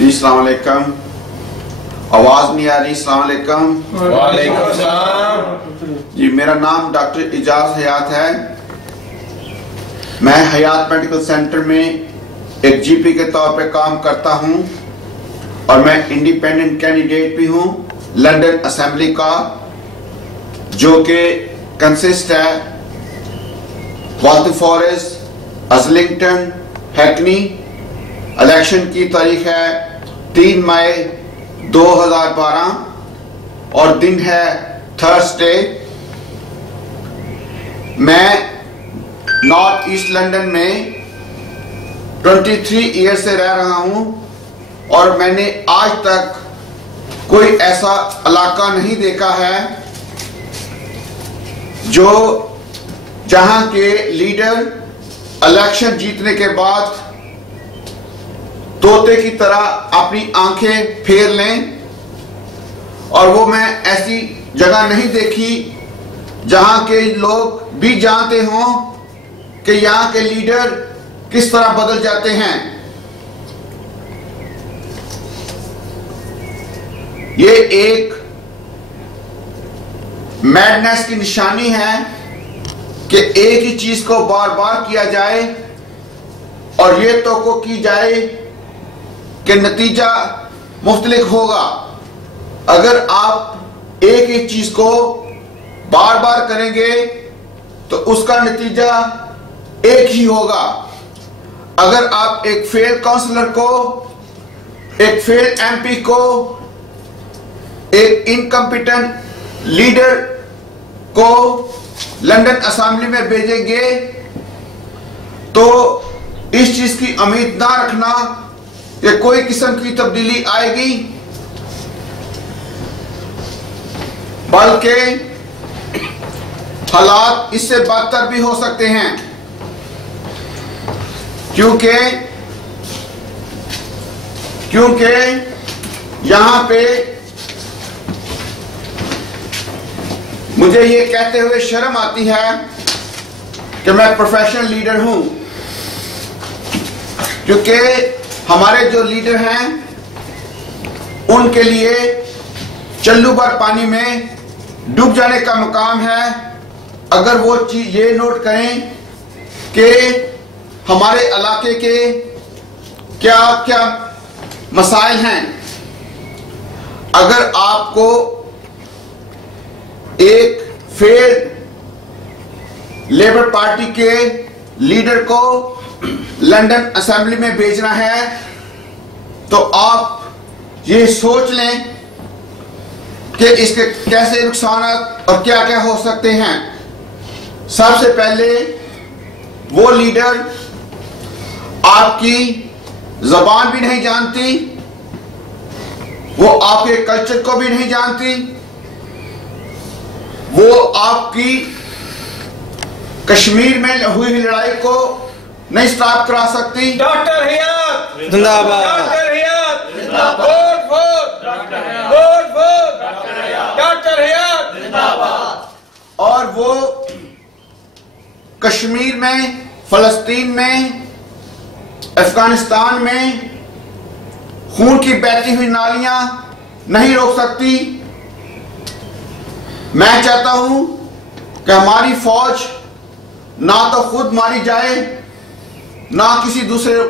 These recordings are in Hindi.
जी अस्सलाम वालेकुम। आवाज नहीं आ रही। अस्सलाम वालेकुम। वालेकुम सलाम। जी मेरा नाम डॉक्टर इजाज हयात है। मैं हयात मेडिकल सेंटर में एक जीपी के तौर पे काम करता हूं और मैं इंडिपेंडेंट कैंडिडेट भी हूं लंदन असेंबली का, जो कि कंसिस्ट है वाल्थम फॉरेस्ट, अज़लिंगटन, हैकनी। इलेक्शन की तारीख है 3 मई 2012 और दिन है थर्सडे। मैं नॉर्थ ईस्ट लंदन में 23 ईयर से रह रहा हूं और मैंने आज तक कोई ऐसा इलाका नहीं देखा है जहां के लीडर इलेक्शन जीतने के बाद तोते की तरह अपनी आंखें फेर लें। और वो मैं ऐसी जगह नहीं देखी जहां के लोग भी जानते हों कि यहां के लीडर किस तरह बदल जाते हैं। ये एक मैडनेस की निशानी है कि एक ही चीज को बार बार किया जाए और ये तो की जाए कि नतीजा मुख्तलिफ होगा। अगर आप एक ही चीज को बार बार करेंगे तो उसका नतीजा एक ही होगा। अगर आप एक फेल काउंसलर को, एक फेल एमपी को, एक इनकम्पिटेंट लीडर को लंदन असेंबली में भेजेंगे तो इस चीज की उम्मीद ना रखना कि कोई किस्म की तब्दीली आएगी, बल्कि हालात इससे बदतर भी हो सकते हैं। क्योंकि यहां पे मुझे ये कहते हुए शर्म आती है कि मैं प्रोफेशनल लीडर हूं, क्योंकि हमारे जो लीडर हैं उनके लिए चल्लू भर पानी में डूब जाने का मुकाम है अगर वो चीज ये नोट करें कि हमारे इलाके के क्या क्या मसाइल हैं। अगर आपको एक फेल लेबर पार्टी के लीडर को लंदन असेंबली में भेजना है तो आप ये सोच लें कि इसके कैसे नुकसान और क्या क्या हो सकते हैं। सबसे पहले वो लीडर आपकी जबान भी नहीं जानती, वो आपके कल्चर को भी नहीं जानती, वो आपकी कश्मीर में हुई लड़ाई को नहीं स्टॉप करा सकती। डॉक्टर हयात जिंदाबाद। डॉक्टर हयात जिंदाबाद। Vote vote vote vote doctor Hayat जिंदाबाद। और वो कश्मीर में, फलस्तीन में, अफगानिस्तान में खून की बहती हुई नालियां नहीं रोक सकती। मैं चाहता हूं कि हमारी फौज ना तो खुद मारी जाए, ना किसी दूसरे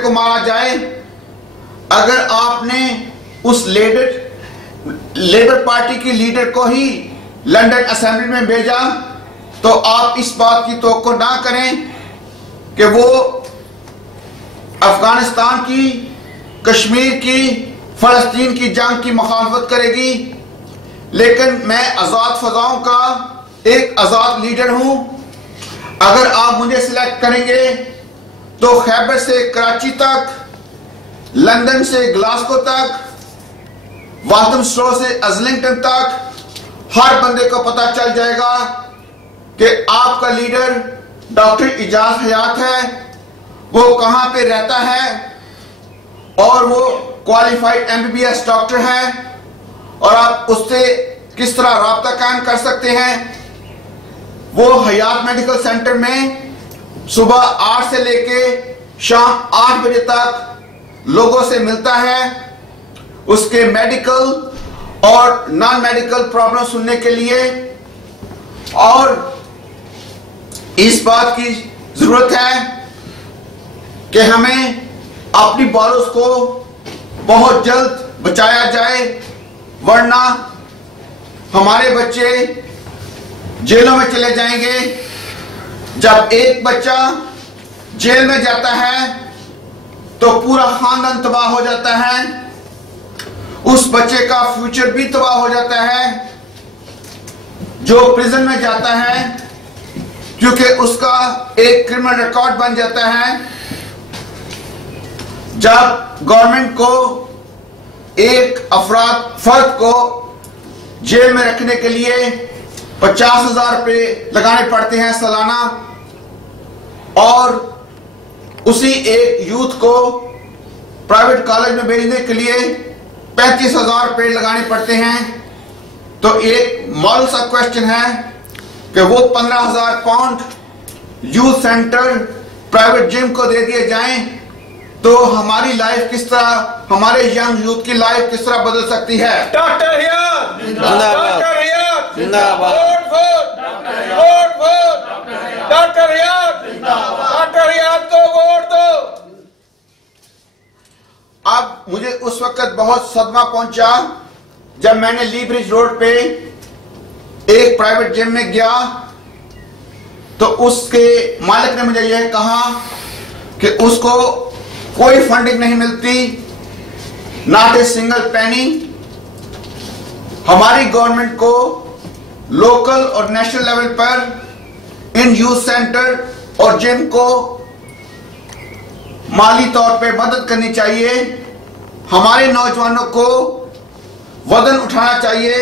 को मारा जाए। अगर आपने उस लेबर पार्टी की लीडर को ही लंदन असेंबली में भेजा तो आप इस बात की तवक्को ना करें कि वो अफगानिस्तान की, कश्मीर की, फलस्तीन की जंग की मुखालफत करेगी। लेकिन मैं आजाद फजाओं का एक आजाद लीडर हूं। अगर आप मुझे सिलेक्ट करेंगे तो खैबर से कराची तक, लंदन से ग्लासगो तक, वाल्थमस्ट्रो से अज़लिंगटन तक हर बंदे को पता चल जाएगा कि आपका लीडर डॉक्टर इजाज हयात है, वो कहां पे रहता है और वो क्वालिफाइड एमबीबीएस डॉक्टर है और आप उससे किस तरह राब्ता कायम कर सकते हैं। वो हयात मेडिकल सेंटर में सुबह 8 से लेके शाम 8 बजे तक लोगों से मिलता है, उसके मेडिकल और नॉन मेडिकल प्रॉब्लम सुनने के लिए, और इस बात की जरूरत है कि हमें अपनी बोरोस को बहुत जल्द बचाया जाए, वरना हमारे बच्चे जेलों में चले जाएंगे। जब एक बच्चा जेल में जाता है तो पूरा खानदान तबाह हो जाता है, उस बच्चे का फ्यूचर भी तबाह हो जाता है जो प्रिजन में जाता है, क्योंकि उसका एक क्रिमिनल रिकॉर्ड बन जाता है। जब गवर्नमेंट को एक फर्द को जेल में रखने के लिए 50,000 रुपये लगाने पड़ते हैं सालाना, और उसी एक यूथ को प्राइवेट कॉलेज में भेजने के लिए 35,000 रुपये लगाने पड़ते हैं, तो एक मॉरल सा क्वेश्चन है कि वो 15,000 pound youth centre private gym को दे दिए जाएं तो हमारी लाइफ किस तरह, हमारे यंग यूथ की लाइफ किस तरह बदल सकती है। डॉक्टर हियात जिंदाबाद, डॉक्टर हियात जिंदाबाद, vote vote, vote vote, doctor Hayat जिंदाबाद, डॉक्टर हियात को वोट दो। अब मुझे उस वक्त बहुत सदमा पहुंचा जब मैंने ली ब्रिज रोड पे एक प्राइवेट जिम में गया, तो उसके मालिक ने मुझे यह कहा कि उसको कोई फंडिंग नहीं मिलती, नॉट ए सिंगल पेनी। हमारी गवर्नमेंट को लोकल और नेशनल लेवल पर इन यूथ सेंटर और जिम को माली तौर पे मदद करनी चाहिए। हमारे नौजवानों को वजन उठाना चाहिए,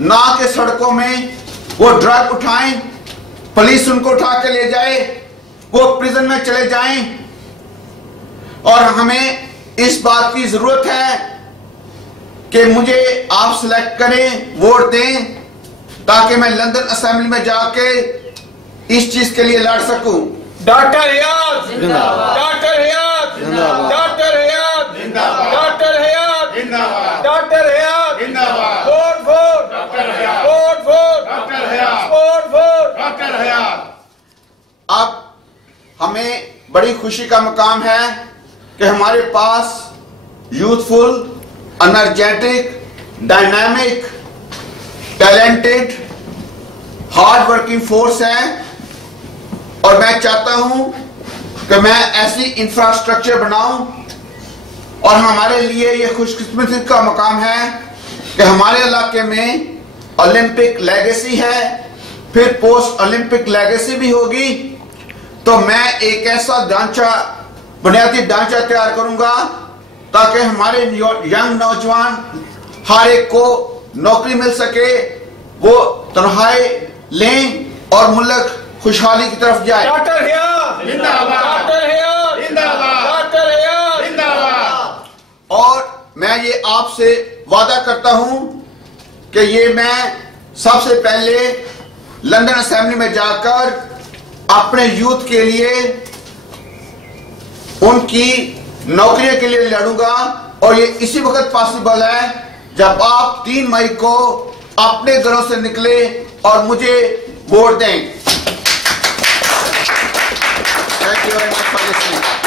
ना कि सड़कों में वो ड्रग उठाएं, पुलिस उनको उठा के ले जाए, वो प्रिजन में चले जाएं। और हमें इस बात की जरूरत है कि मुझे आप सिलेक्ट करें, वोट दें, ताकि मैं लंदन असेंबली में जाके इस चीज के लिए लड़ सकूं। डॉक्टर हियात जिंदाबाद, डॉक्टर हियात जिंदाबाद, डॉक्टर हियात जिंदाबाद, डॉक्टर हियात जिंदाबाद, डॉक्टर हियात जिंदाबाद, vote vote, doctor Hayat, vote vote, doctor Hayat, vote vote, doctor Hayat. अब हमें बड़ी खुशी का मकाम है कि हमारे पास youthful, energetic, dynamic, talented, hard working force है, और मैं चाहता हूं कि मैं ऐसी इंफ्रास्ट्रक्चर बनाऊं, और हमारे लिए ये खुशकिस्मती का मकाम है कि हमारे इलाके में ओलंपिक लेगेसी है, फिर पोस्ट ओलंपिक लेगेसी भी होगी। तो मैं एक ऐसा ढांचा, बुनियादी ढांचा तैयार करूंगा ताकि हमारे यंग नौजवान हर एक को नौकरी मिल सके, वो तनख्वाहें लें और मुल्क खुशहाली की तरफ जाए। डॉक्टर हियात जिंदाबाद, डॉक्टर हियात जिंदाबाद, डॉक्टर हियात जिंदाबाद। और मैं ये आपसे वादा करता हूं कि ये मैं सबसे पहले लंदन असेंबली में जाकर अपने यूथ के लिए, उनकी नौकरियों के लिए लड़ूंगा, और ये इसी वक्त पॉसिबल है जब आप 3 मई को अपने घरों से निकले और मुझे वोट दें। Thank you very much for listening.